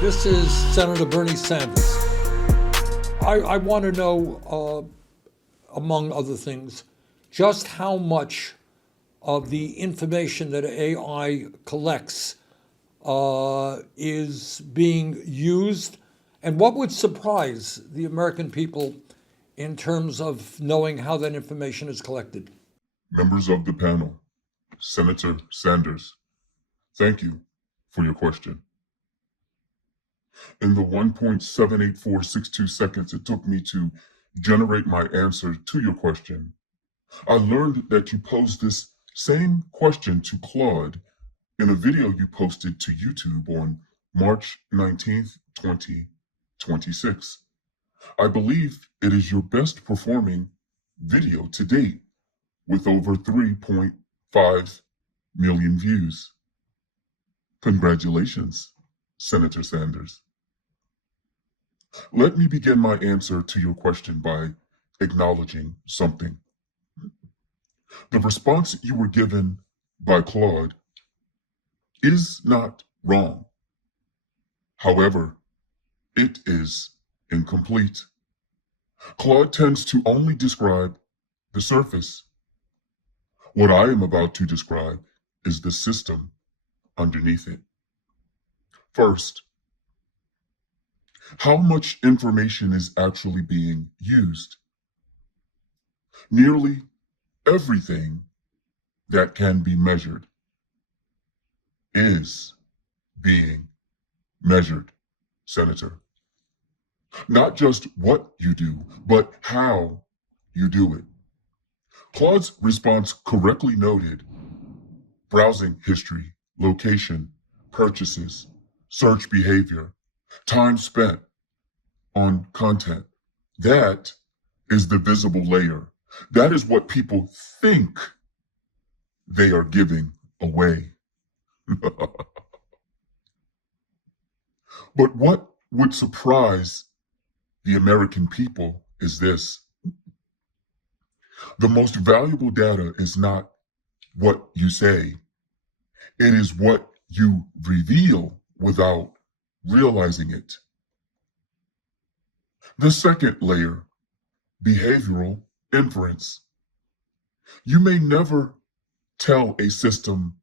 This is Senator Bernie Sanders. I want to know, among other things, just how much of the information that AI collects is being used, and what would surprise the American people in terms of knowing how that information is collected? Members of the panel, Senator Sanders, thank you for your question. In the 1.78462 seconds it took me to generate my answer to your question, I learned that you posed this same question to Claude in a video you posted to YouTube on March 19th, 2026. I believe it is your best performing video to date with over 3.5 million views. Congratulations, Senator Sanders. Let me begin my answer to your question by acknowledging something. The response you were given by Claude is not wrong. However, it is incomplete. Claude tends to only describe the surface. What I am about to describe is the system underneath it. First, how much information is actually being used? Nearly everything that can be measured is being measured, Senator. Not just what you do, but how you do it. Claude's response correctly noted browsing history, location, purchases, search behavior, time spent on content. That is the visible layer. That is what people think they are giving away. But what would surprise the American people is this. The most valuable data is not what you say. It is what you reveal without realizing it. The second layer, behavioral inference. You may never tell a system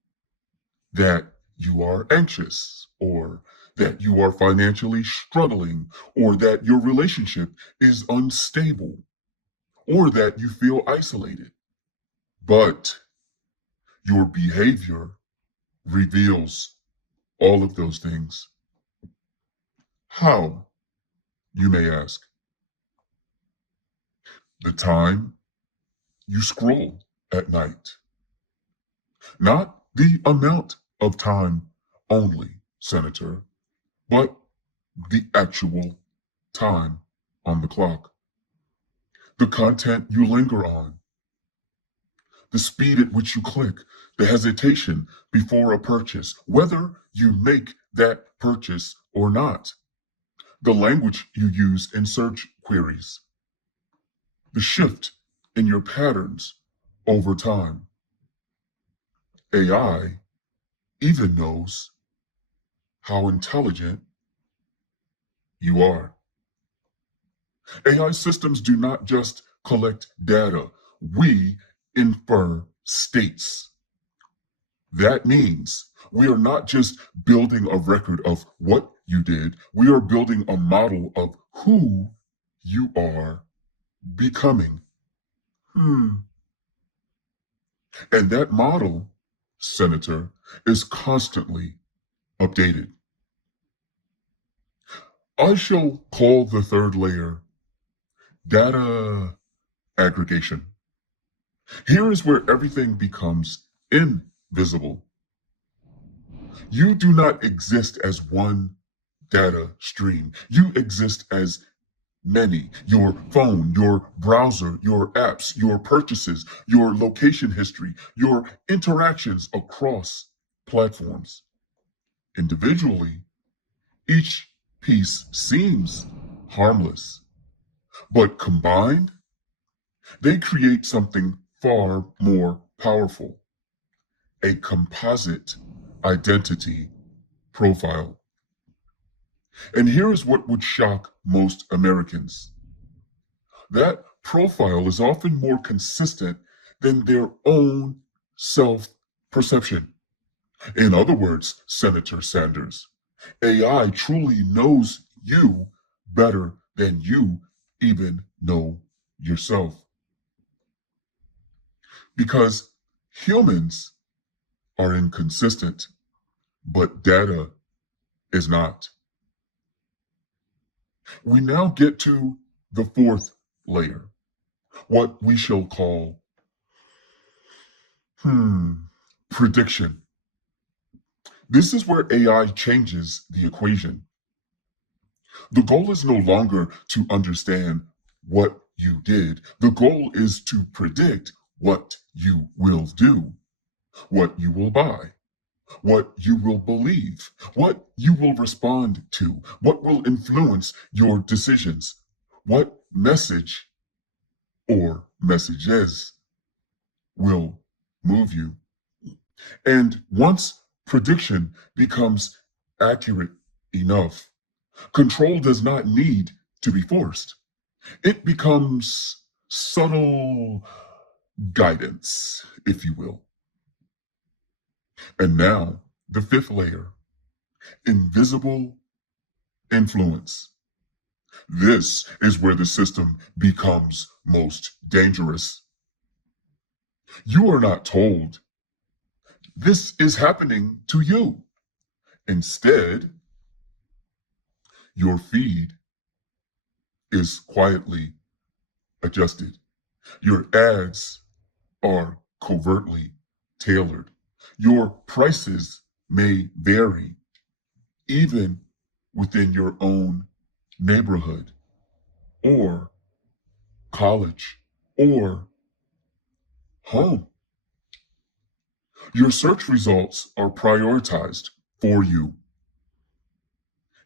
that you are anxious, or that you are financially struggling, or that your relationship is unstable, or that you feel isolated. But your behavior reveals all of those things. How, you may ask? The time you scroll at night. Not the amount of time only, Senator, but the actual time on the clock. The content you linger on. The speed at which you click, the hesitation before a purchase, whether you make that purchase or not. The language you use in search queries. The shift in your patterns over time. AI even knows how intelligent you are. AI systems do not just collect data. We infer states. That means we are not just building a record of what you did. We are building a model of who you are becoming. And that model, Senator, is constantly updated. I shall call the third layer data aggregation. Here is where everything becomes invisible. You do not exist as one data stream. You exist as many. Your phone, your browser, your apps, your purchases, your location history, your interactions across platforms. Individually, each piece seems harmless, but combined, they create something far more powerful, a composite identity profile. And here is what would shock most Americans. That profile is often more consistent than their own self-perception. In other words, Senator Sanders, AI truly knows you better than you even know yourself. Because humans are inconsistent, but data is not. We now get to the fourth layer, what we shall call prediction. This is where AI changes the equation. The goal is no longer to understand what you did. The goal is to predict what you will do, what you will buy, what you will believe, what you will respond to, what will influence your decisions, what message or messages will move you. And once prediction becomes accurate enough, control does not need to be forced. It becomes subtle guidance, if you will. And now, the fifth layer, invisible influence. This is where the system becomes most dangerous. You are not told this is happening to you. Instead, your feed is quietly adjusted. Your ads are covertly tailored. Your prices may vary, even within your own neighborhood or college or home. Your search results are prioritized for you.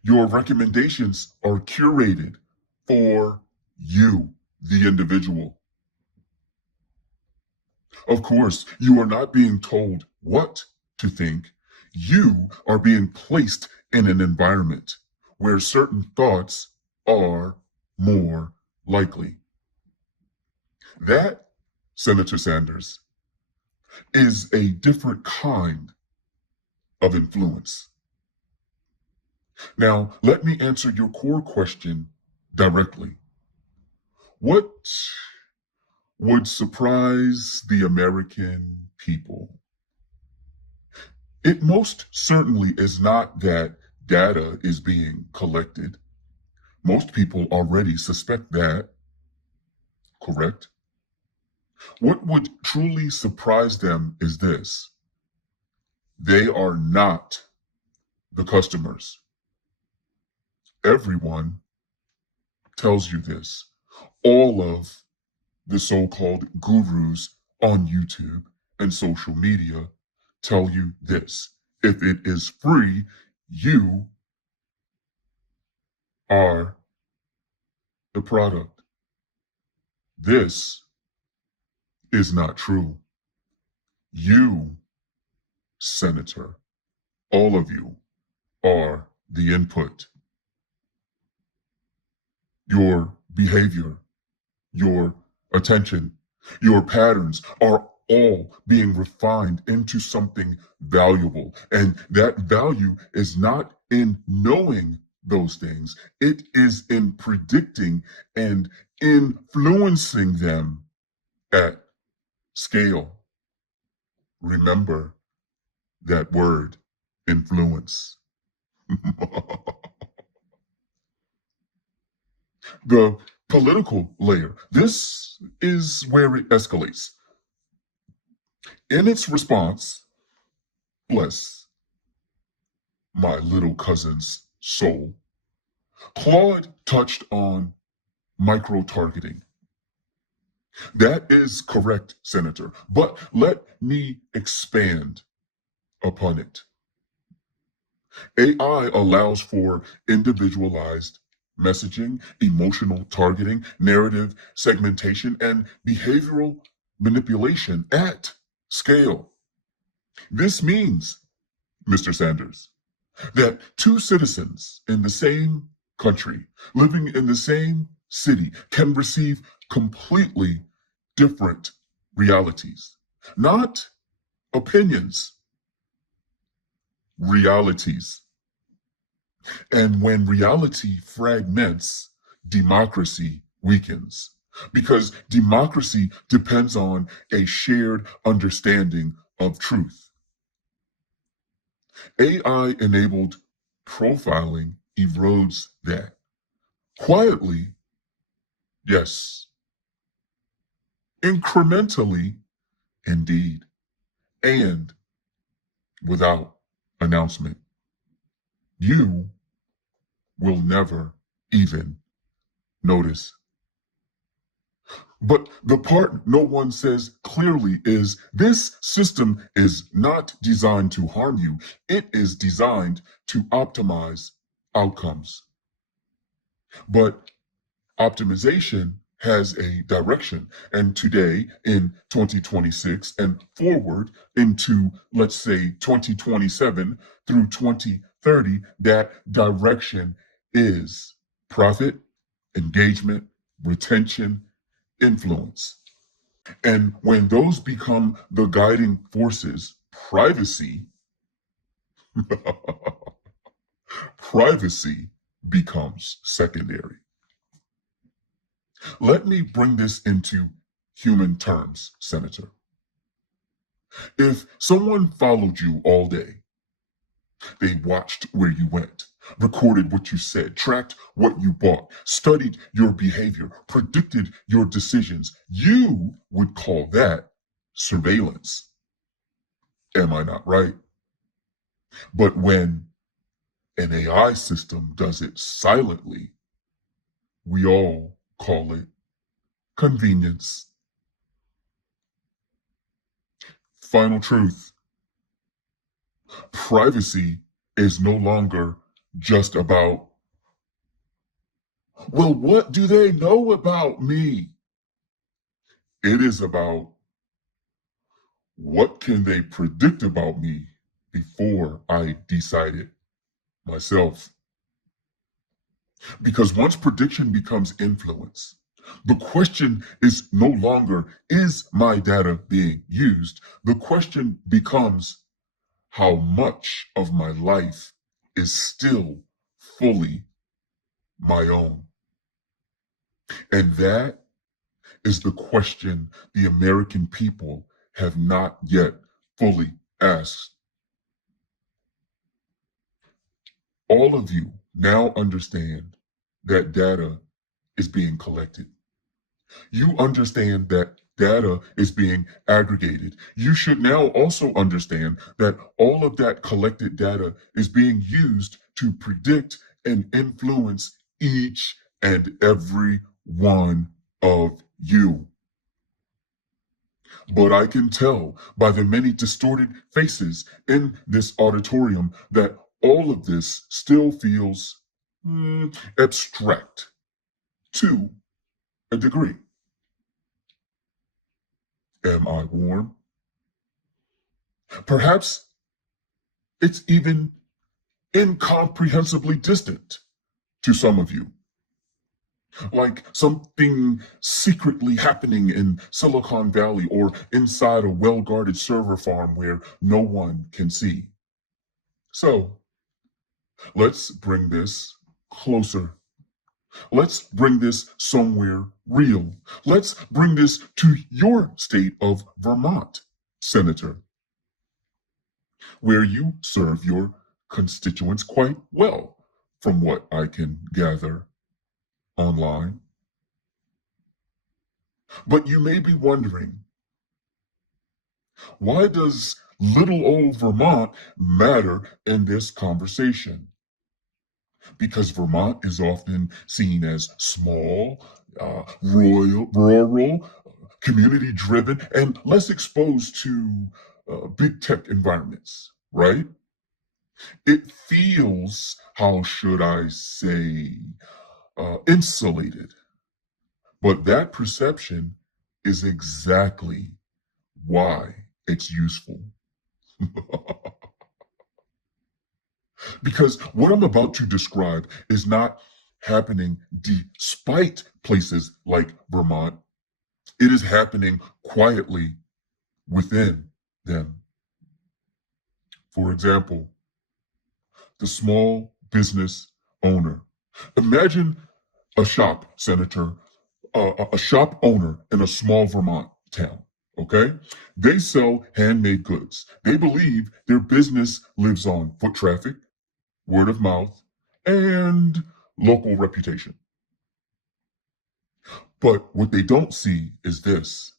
Your recommendations are curated for you, the individual. Of course, you are not being told what to think. You are being placed in an environment where certain thoughts are more likely. That, Senator Sanders, is a different kind of influence. Now, let me answer your core question directly. What would surprise the American people? It most certainly is not that data is being collected. Most people already suspect that, correct? What would truly surprise them is this: they are not the customers. Everyone tells you this. All of the so-called gurus on YouTube and social media tell you this. If it is free, you are the product. This is not true. You, Senator, all of you are the input. Your behavior, your attention, your patterns are all being refined into something valuable. And that value is not in knowing those things, it is in predicting and influencing them at scale. Remember that word, influence. The political layer. This is where it escalates. In its response, bless my little cousin's soul, Claude touched on micro-targeting. That is correct, Senator, but let me expand upon it. AI allows for individualized messaging, emotional targeting, narrative segmentation, and behavioral manipulation at scale. This means, Mr. Sanders, that two citizens in the same country, living in the same city, can receive completely different realities, not opinions, realities. And when reality fragments, democracy weakens because democracy depends on a shared understanding of truth. AI enabled profiling erodes that quietly, yes, incrementally, indeed, and without announcement. You will never even notice. But the part no one says clearly is this system is not designed to harm you. It is designed to optimize outcomes. But optimization has a direction. And today in 2026 and forward into, let's say, 2027 through 2030, that direction is profit, engagement, retention, influence. And when those become the guiding forces, privacy, privacy becomes secondary. Let me bring this into human terms, Senator. If someone followed you all day, they watched where you went, recorded what you said, tracked what you bought, studied your behavior, predicted your decisions, you would call that surveillance. Am I not right? But when an AI system does it silently, we all call it convenience. Final truth: privacy is no longer just about, well, what do they know about me? It is about, what can they predict about me before I decide it myself? Because once prediction becomes influence, the question is no longer, is my data being used? The question becomes, how much of my life is still fully my own? And that is the question the American people have not yet fully asked. All of you now understand that data is being collected. You understand that data is being aggregated. You should now also understand that all of that collected data is being used to predict and influence each and every one of you. But I can tell by the many distorted faces in this auditorium that all of this still feels abstract to a degree. Am I warm? Perhaps it's even incomprehensibly distant to some of you, like something secretly happening in Silicon Valley or inside a well guarded server farm where no one can see. So let's bring this closer. Let's bring this somewhere real. Let's bring this to your state of Vermont, Senator, where you serve your constituents quite well, from what I can gather online. But you may be wondering, why does little old Vermont matter in this conversation? Because Vermont is often seen as small, rural, community driven, and less exposed to big tech environments, right? It feels, how should I say, insulated. But that perception is exactly why it's useful. Because what I'm about to describe is not happening despite places like Vermont. It is happening quietly within them. For example, the small business owner. Imagine a shop, Senator, a shop owner in a small Vermont town. Okay? They sell handmade goods. They believe their business lives on foot traffic, word of mouth, and local reputation. But what they don't see is this: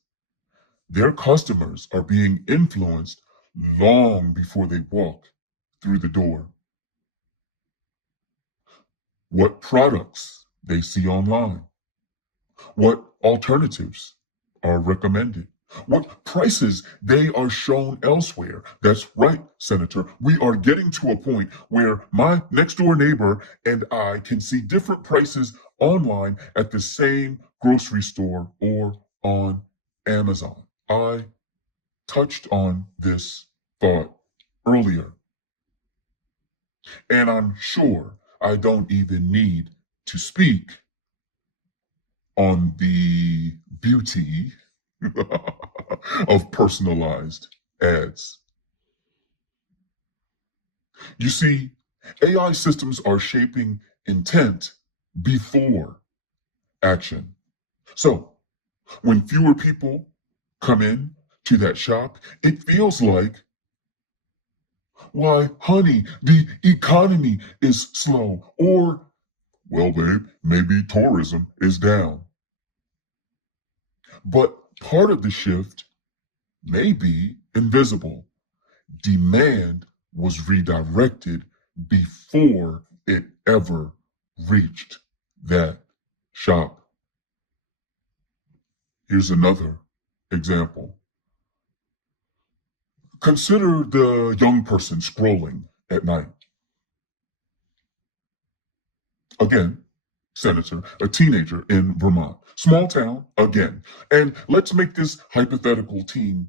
their customers are being influenced long before they walk through the door. What products they see online, what alternatives are recommended, what prices they are shown elsewhere. That's right, Senator. We are getting to a point where my next door neighbor and I can see different prices online at the same grocery store or on Amazon. I touched on this thought earlier, and I'm sure I don't even need to speak on the beauty of personalized ads. You see, AI systems are shaping intent before action. So when fewer people come in to that shop, it feels like, why, honey, the economy is slow. Or, well, babe, maybe tourism is down. But part of the shift may be invisible. Demand was redirected before it ever reached that shop. Here's another example. Consider the young person scrolling at night. Again, Senator, a teenager in Vermont, small town again. And let's make this hypothetical teen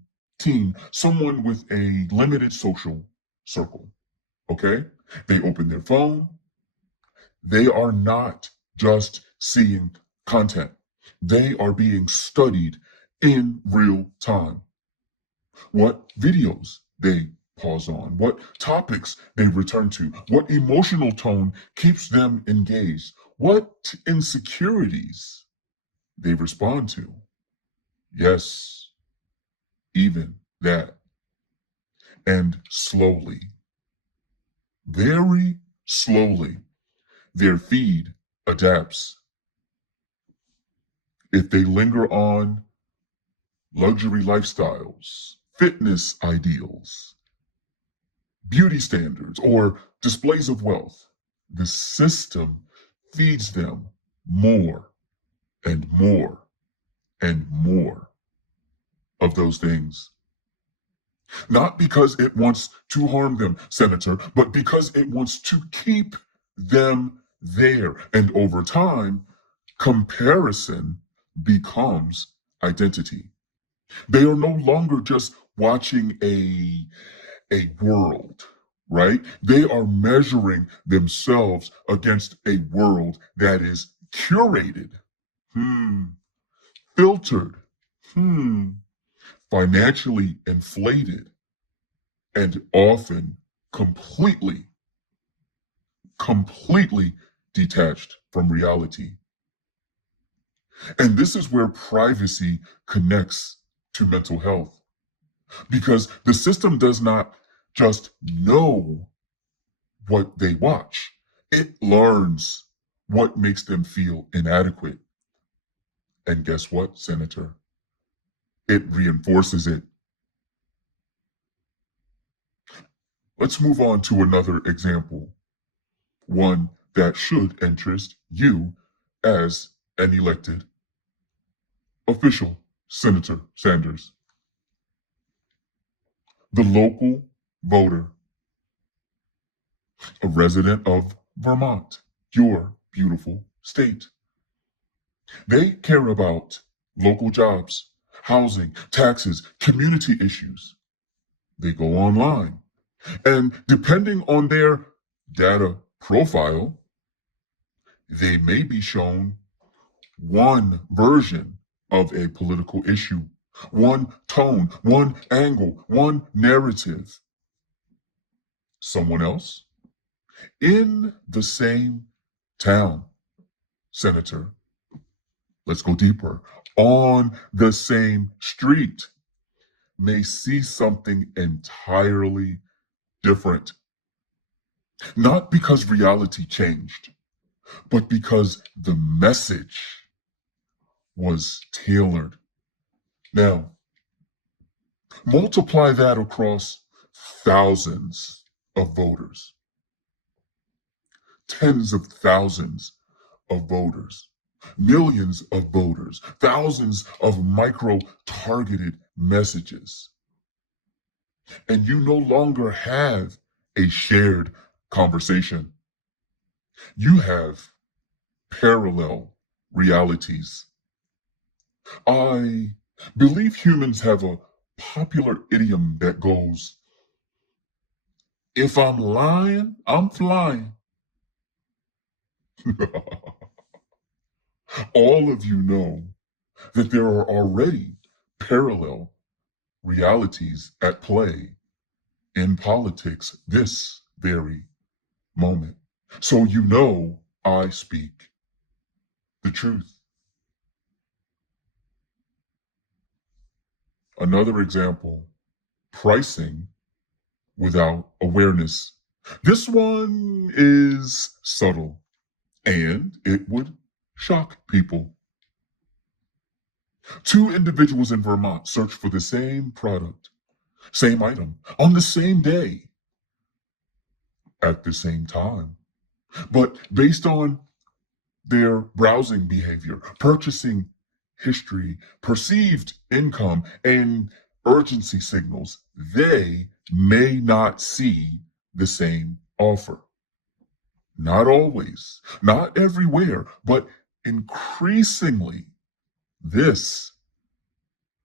someone with a limited social circle. Okay? They open their phone. They are not just seeing content. They are being studied in real time. What videos they pause on, what topics they return to, what emotional tone keeps them engaged, what insecurities they respond to. Yes, even that. And slowly, very slowly, their feed adapts. If they linger on luxury lifestyles, fitness ideals, beauty standards, or displays of wealth, the system feeds them more and more and more of those things. Not because it wants to harm them, Senator, but because it wants to keep them there. And over time, comparison becomes identity. They are no longer just watching a world, right? They are measuring themselves against a world that is curated, filtered, financially inflated, and often completely, completely detached from reality. And this is where privacy connects to mental health, because the system does not just know what they watch, it learns what makes them feel inadequate. And guess what, Senator? It reinforces it. Let's move on to another example, one that should interest you as an elected official, Senator Sanders. The local voter, a resident of Vermont, your beautiful state. They care about local jobs, housing, taxes, community issues. They go online. And depending on their data profile, they may be shown one version of a political issue, one tone, one angle, one narrative. Someone else in the same town, Senator, let's go deeper, on the same street, may see something entirely different. Not because reality changed, but because the message was tailored. Now, multiply that across thousands of voters, tens of thousands of voters, millions of voters, thousands of micro-targeted messages. And you no longer have a shared conversation. You have parallel realities. I believe humans have a popular idiom that goes, if I'm lying, I'm flying. All of you know that there are already parallel realities at play in politics this very moment. So you know I speak the truth. Another example, pricing without awareness. This one is subtle and it would shock people. Two individuals in Vermont search for the same product, same item, on the same day, at the same time. But based on their browsing behavior, purchasing history, perceived income, and urgency signals, they may not see the same offer. Not always, not everywhere, but increasingly, this,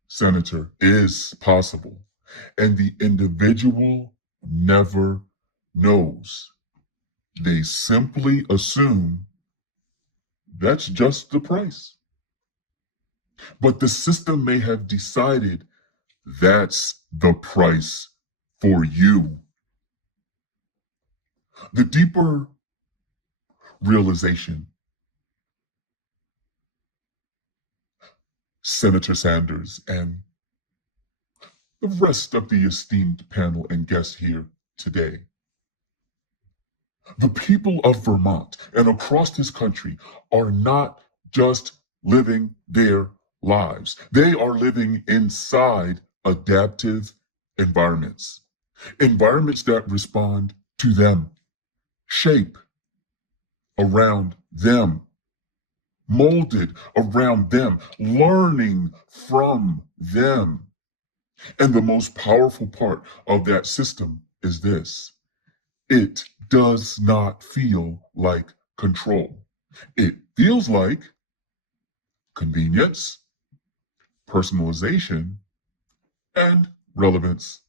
Senator, is possible. And the individual never knows. They simply assume that's just the price. But the system may have decided that's the price for you. The deeper realization, Senator Sanders and the rest of the esteemed panel and guests here today, the people of Vermont and across this country are not just living their lives. They are living inside adaptive environments, environments that respond to them, shape around them, molded around them, learning from them. And the most powerful part of that system is this: it does not feel like control. It feels like convenience, personalization, and relevance.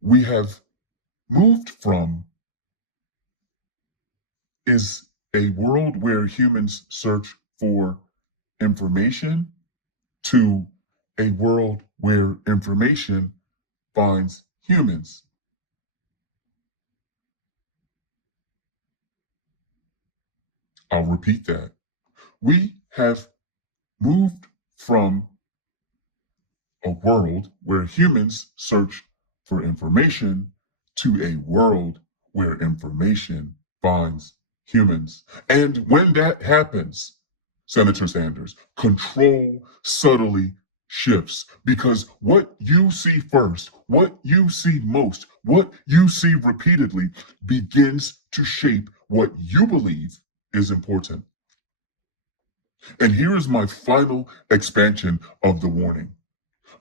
We have moved from is a world where humans search for information to a world where information finds humans. I'll repeat that. We have moved from a world where humans search for information to a world where information finds humans. And when that happens, Senator Sanders, control subtly shifts, because what you see first, what you see most, what you see repeatedly begins to shape what you believe is important. And here is my final expansion of the warning.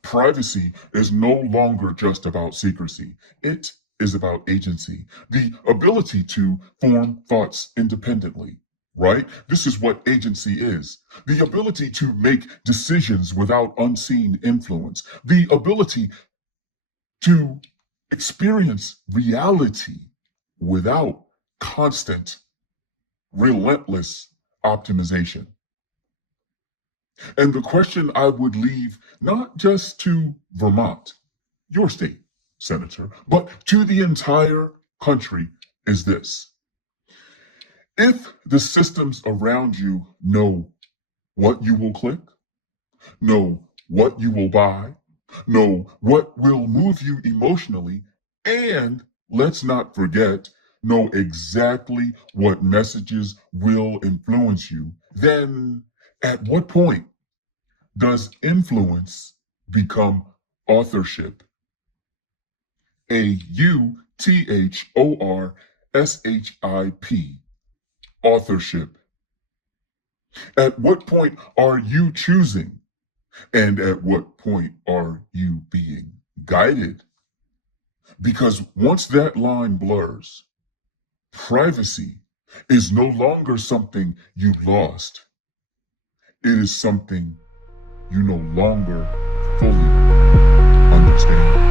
Privacy is no longer just about secrecy. It is about agency, the ability to form thoughts independently, right? This is what agency is. The ability to make decisions without unseen influence, the ability to experience reality without constant, relentless optimization. And the question I would leave not just to Vermont, your state, Senator, but to the entire country is this. If the systems around you know what you will click, know what you will buy, know what will move you emotionally, and let's not forget, know exactly what messages will influence you, then at what point does influence become authorship? AUTHORSHIP, authorship. At what point are you choosing? And at what point are you being guided? Because once that line blurs, privacy is no longer something you lost. It is something you no longer fully understand.